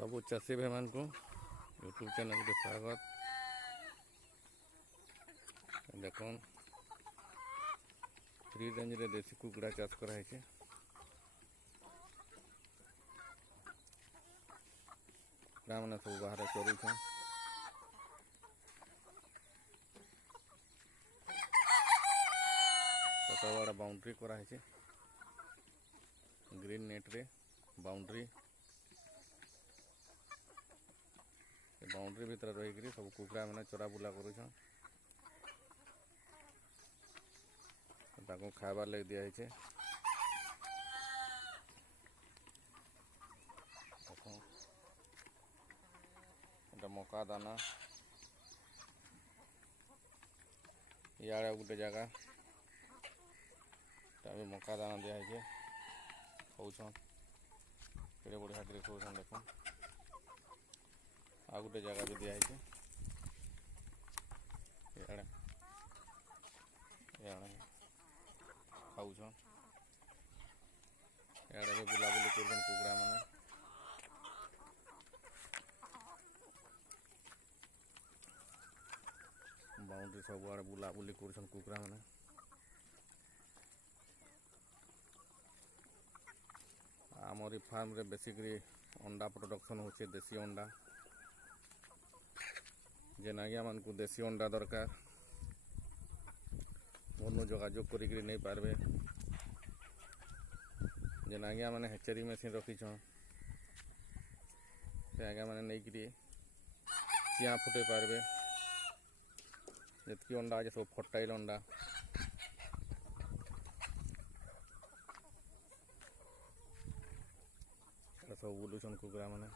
सबु चाषी भाई मान को यूट्यूब चैनल के स्वागत। देख फ्री रेंज रे देसी कुकुड़ा चाष कराई छे। कुकुड़ा मैंने सब बाहर चलू सबा बाउंड्री कराई छे। ग्रीन नेट रे बाउंड्री बाउंड्री भीतर रही सब कुकुड़ा मैंने चरा बुला कर खाबार लगे दिखाई मका दाना इे गोटे जगह मका दाना दिखाई खाऊन केड़े बढ़िया खाऊन देख आ गोटे जगह भी दिखाई खाऊन इे भी बुलाबुली कर कुकुड़ा मैंने बाउंड्री सब आड़े बुलाबुली कर कुकुड़ा मैंने आमरी फार्म रे बेसिकली अंडा प्रोडक्शन होचे देसी अंडा जेना मान को देसी अंडा दरकार मोर जोगाजोग करी नहीं पारबे। जेना मैंने हेचरी मेसीन रखीछ से आज्ञा मैंने नहीं करी चिया फुटे पारबे। जितकी अंडा आज सब फर्टाइल अंडा सब बुलून कुकुड़ा मैंने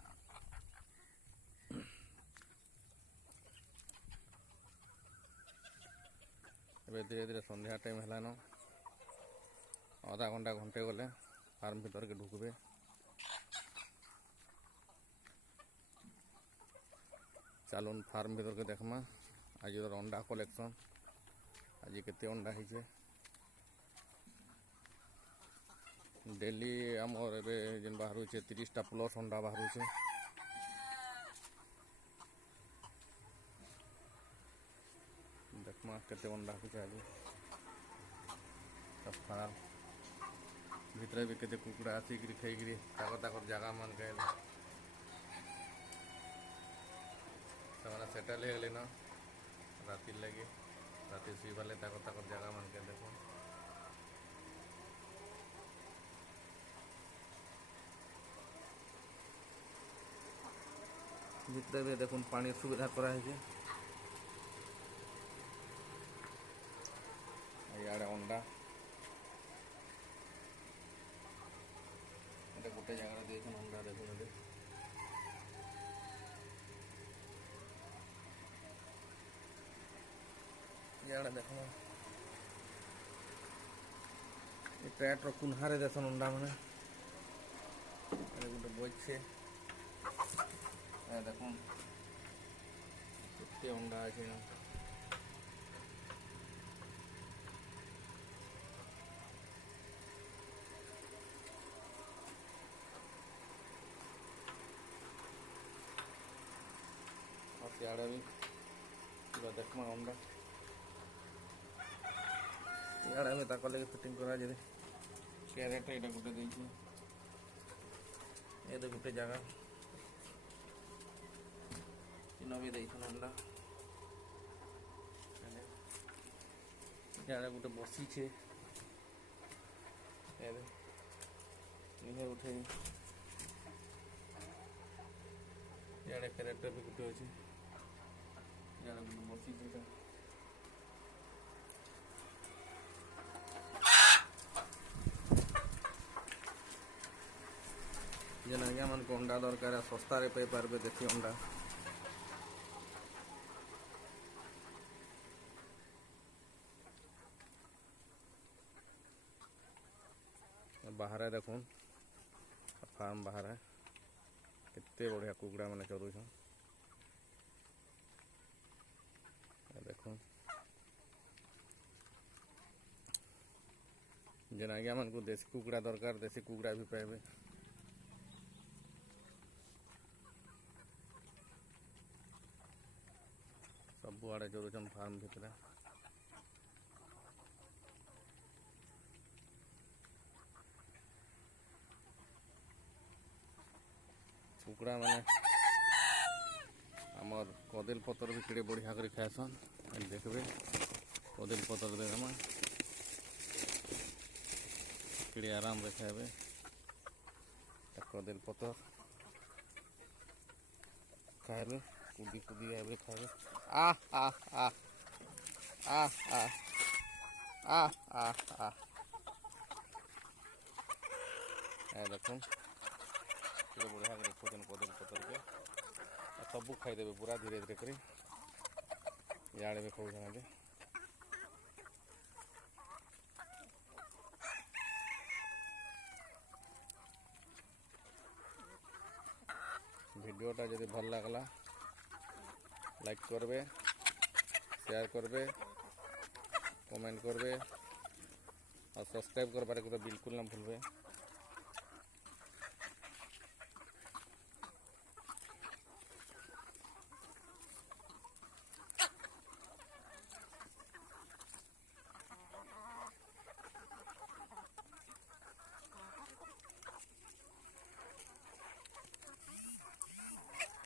धीरे धीरे संध्या टाइम है न आधा घंटा घंटे गले फार्म भीतर के ढुकबे। चलून फार्म भीतर के देखमा आज अंडा कलेक्शन आज केते अंडा है डेली आमर एन बाहर 30टा प्लस अंडा बाहर देखमा केते अंडा आज फार्म भीतर भी केते कुकुड़ा आसिक खाई ताकर जगह मन गए से सेटल हो गले न राति लगे राति शुवाले ताकर जगह मन के देख भीतर भी देखुन पानी सुविधा कराई इे अंडा गोटे जगह देख अंडा देखुन इे देख पैट कुन्हारे देसन अंडा मैंने गोटे बचे देख केते अंडा अच्छे सियाड़े भी पूरा देखमा अंडा इे भी ताक लगे फिटिंग करा जे कैरेट ये गोटे देखिए ये गोटे जगह इन भी देख अंडा इे गोटे बसी छे उठे इे कैरेक्टर भी गोटे अच्छे बसी जेना मन को अंडा दरकार सस्ता रे पाई पारबे देसी अंडा बाहर देखुन फार्म बाहर है केते बढ़िया कुकुड़ा मैंने चलू देखो जेना मन को देसी कुकुड़ा दरकार देसी कुकुड़ा भी पाइबे। ସବୁଆଡ଼େ ଚରୁଛନ୍ ଫାର୍ମ ଭିତରେ। କୁକୁଡ଼ା ମାନେ ଆମର କଦଳୀ ପତ୍ର ବି କେଡ଼େ ବଢ଼ିଆ କରି ଖାଏସନ୍। ଦେଖବେ କଦଳୀ ପତ୍ର ଦେମା କେଡ଼େ ଆରାମରେ ଖାଇବେ। କଦଳୀ ପତ୍ର ଖାଇବେ କୁଦି କୁଦି ଆଇବେ ଖାଇବେ। ଆ ଆ ଆ ଆ ଆ ଆ ଆ ଆ ଦେଖୁନ୍ କେଡ଼େ ବଢ଼ିଆ କରି ଦେଖୁଛନ୍ କଦଳୀ ପତ୍ରକେ। ସବୁ ଖାଇଦେବେ ପୁରା ଧୀରେ ଧୀରେ କରି। ଇଆଡ଼େ ବି ଖାଉଛନ୍ ଏବେ। ভিডিওটা যদি ভাল লাগলা লাইক করবে, শেয়ার করবে, কমেন্ট করবে আর সবসক্রাইব করবার বিলকুল না ভুলবে।